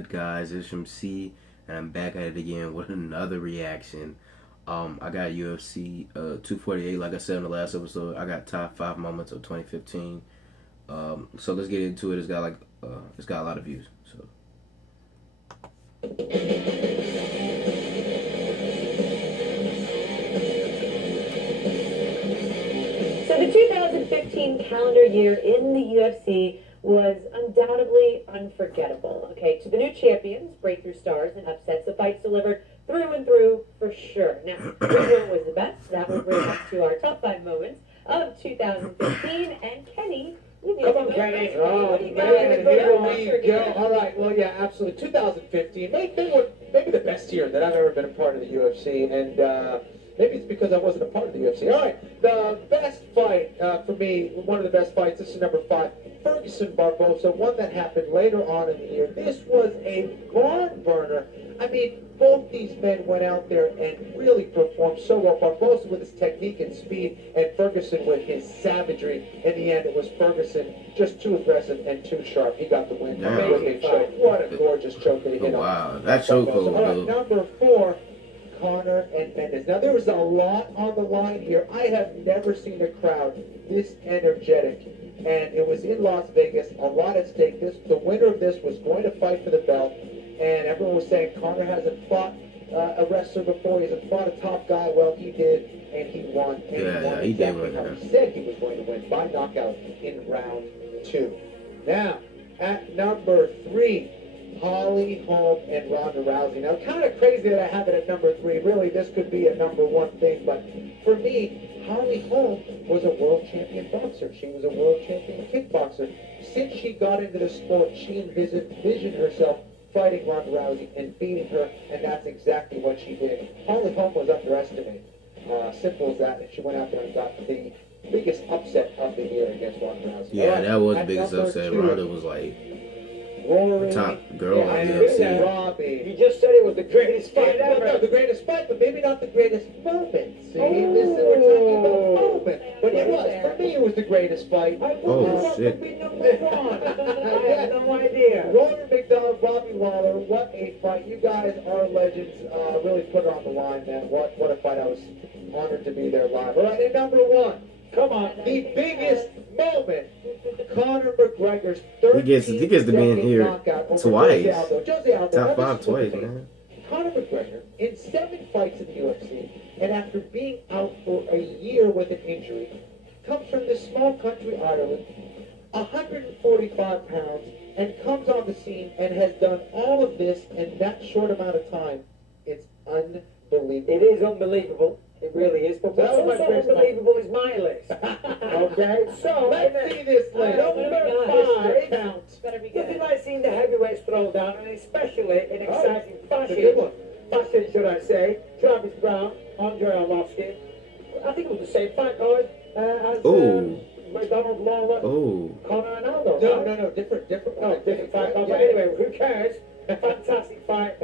good, guys? It's from C, and I'm back at it again with another reaction. I got UFC 248, like I said in the last episode. I got top 5 moments of 2015. So let's get into it. It's got a lot of views. So So the 2015 calendar year in the UFC was undoubtedly unforgettable. Okay, to the new champions, breakthrough stars, and upsets, the fights delivered through and through for sure. Now, which one was the best? That will bring us to our top 5 moments of 2015. And Kenny, Come on, Kenny. What do you got? Here we go. All right. Well, yeah, absolutely. 2015, maybe the best year that I've ever been a part of the UFC, and maybe it's because I wasn't a part of the UFC. All right. The best fight for me, one of the best fights. This is number 5. Ferguson Barbosa, one that happened later on in the year. This was a barn burner. I mean, both these men went out there and really performed so well. Barbosa with his technique and speed, and Ferguson with his savagery. In the end, it was Ferguson just too aggressive and too sharp. He got the win. Amazing choke. What a gorgeous choke that he hit. Wow, that choke All right, number 4. Conor and Mendes. Now, there was a lot on the line here. I have never seen a crowd this energetic, and it was in Las Vegas. A lot at stake. The winner of this was going to fight for the belt, and everyone was saying Conor hasn't fought a wrestler before. He hasn't fought a top guy. Well, he did, and he won. And he won exactly how he said he was going to win, by knockout in round 2. Now, at number 3, Holly Holm and Ronda Rousey. Now, kind of crazy that I have it at number 3. Really, this could be a number 1 thing, but for me, Holly Holm was a world champion boxer. She was a world champion kickboxer. Since she got into the sport, she envisioned herself fighting Ronda Rousey and beating her, and that's exactly what she did. Holly Holm was underestimated. Simple as that, and she went out there and got the biggest upset of the year against Ronda Rousey. yeah, right, that was the biggest upset. Ronda was like Rory, top girl at and UFC. Robbie. You just said it was the greatest fight ever. No, the greatest fight, but maybe not the greatest moment. See, we're talking about moment. But it was. For me, it was the greatest fight. Oh, shit. Be number 1. I had no idea. Rory McDonald, Robbie Lawler, what a fight. You guys are legends. Really put it on the line, man. What a fight. I was honored to be there live. All right, and number 1. Come on, the biggest moment. Conor McGregor's 13th He gets to be in here knockout over twice. Jose Aldo. Top Now, 5 this is what twice, the thing man. Conor McGregor, in 7 fights in the UFC, and after being out for a year with an injury, comes from this small country, Ireland, 145 pounds, and comes on the scene and has done all of this in that short amount of time. It's unbelievable. It is unbelievable. It really is. But what's That was my also first unbelievable is my list. Okay? So, Let's see this list. number 5. Count. Nothing like seeing the heavyweights throw down, and especially in exciting That's a good one. fashion, should I say. Travis Brown, Andre Arlovski. I think it was the same fight card as McDonald, Lawler, Conor and Aldo. No, different. Different fight card. Yeah. But anyway, who cares? Fantastic fight.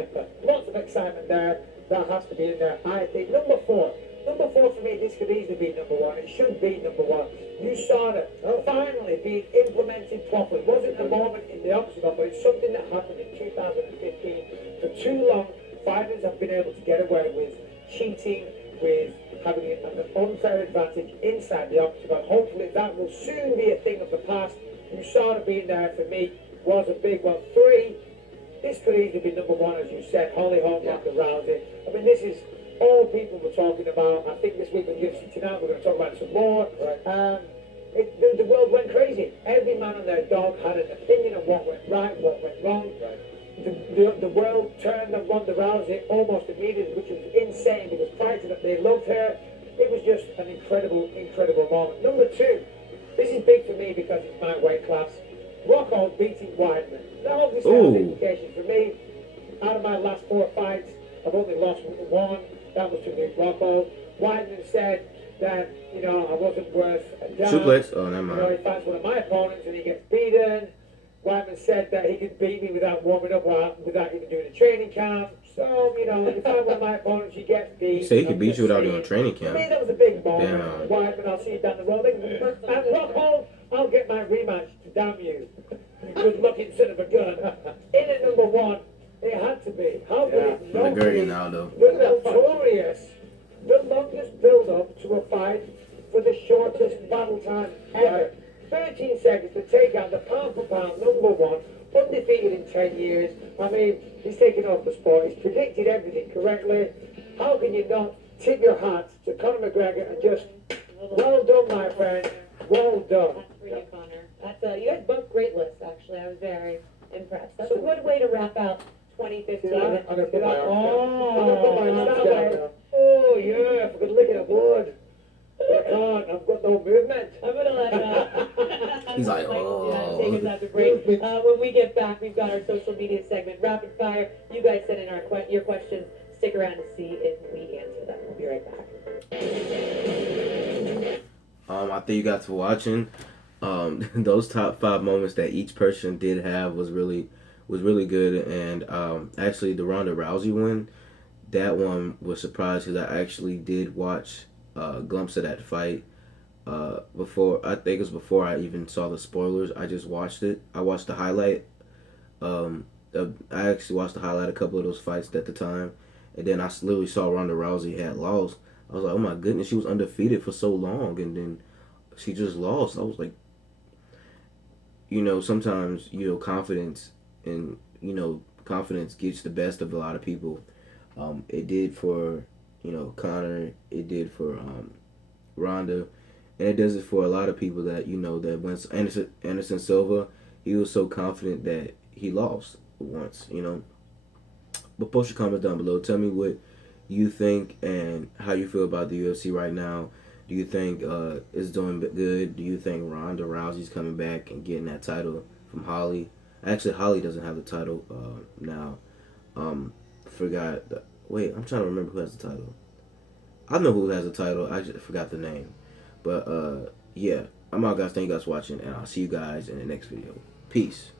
Lots of excitement there. That has to be in there. I think number 4. Number 4 for me, this could easily be number 1. It should be number 1. USADA finally being implemented properly. It wasn't a moment in the octagon, but it's something that happened in 2015. For too long, fighters have been able to get away with cheating, with having an unfair advantage inside the octagon. Hopefully that will soon be a thing of the past. USADA being there for me was a big one. 3, this could easily be number 1, as you said. Holly Holm, Ronda Rousey. I mean, this is all people were talking about. I think this week on UFC Now we're going to talk about it some more. Right. The world went crazy. Every man and their dog had an opinion of what went right, what went wrong. Right. The world turned on Ronda Rousey almost immediately, which was insane because prior to that they loved her. It was just an incredible moment. Number 2, this is big for me because it's my weight class. Rockhold beating Weidman. That obviously has implications for me. Out of my last 4 fights, I've only lost 1. That was to beat Rockhold. Weidman said that, I wasn't worth a damn. Suplex? Oh, never mind. He fights one of my opponents and he gets beaten. Weidman said that he could beat me without warming up or without even doing a training camp. So, if you fight one of my opponents, you get beat. He said he could beat you without doing a training camp. For me, that was a big moment. Damn. Weidman, I'll see you down the road. And Rockhold, I'll get my rematch. Damn you. Good looking son of a gun. In at number one, it had to be. How could it I'm not agreeing be? now, though. The notorious, the longest build-up to a fight for the shortest battle time ever. 13 seconds to take out the pound-for-pound number one, undefeated in 10 years. I mean, he's taken over the sport. He's predicted everything correctly. How can you not tip your hat to Conor McGregor and just, well done, my friend. Well done. That's for you, Connor. That's you guys both great lists, actually. I was very impressed. That's a good way to wrap out 2015. I'm gonna put my arms down now. Oh, yeah, if I could lick it, I would. But I can't. I've got no movement. I'm gonna let He's like, Mike, oh. take us out to break. When we get back, we've got our social media segment, rapid fire. You guys send in your questions. Stick around to see if we answer them. We'll be right back. I thank you guys for watching. Those top 5 moments that each person did have was really good, and actually the Ronda Rousey one, that one was surprised because I actually did watch a glimpse of that fight before. I think it was before I even saw the spoilers. I just watched it. I watched the highlight. I actually watched the highlight a couple of those fights at the time, and then I literally saw Ronda Rousey had lost. I was like, oh my goodness, she was undefeated for so long, and then she just lost. I was like, sometimes, confidence and, confidence gets the best of a lot of people. It did for, Conor. It did for Ronda. And it does it for a lot of people that, that when Anderson Silva, he was so confident that he lost once, But post your comments down below. Tell me what you think and how you feel about the UFC right now. Do you think it's doing good? Do you think Ronda Rousey's coming back and getting that title from Holly? Actually, Holly doesn't have the title now. Forgot. Wait, I'm trying to remember who has the title. I know who has the title. I just forgot the name. But yeah, I'm out, guys. Thank you guys for watching, and I'll see you guys in the next video. Peace.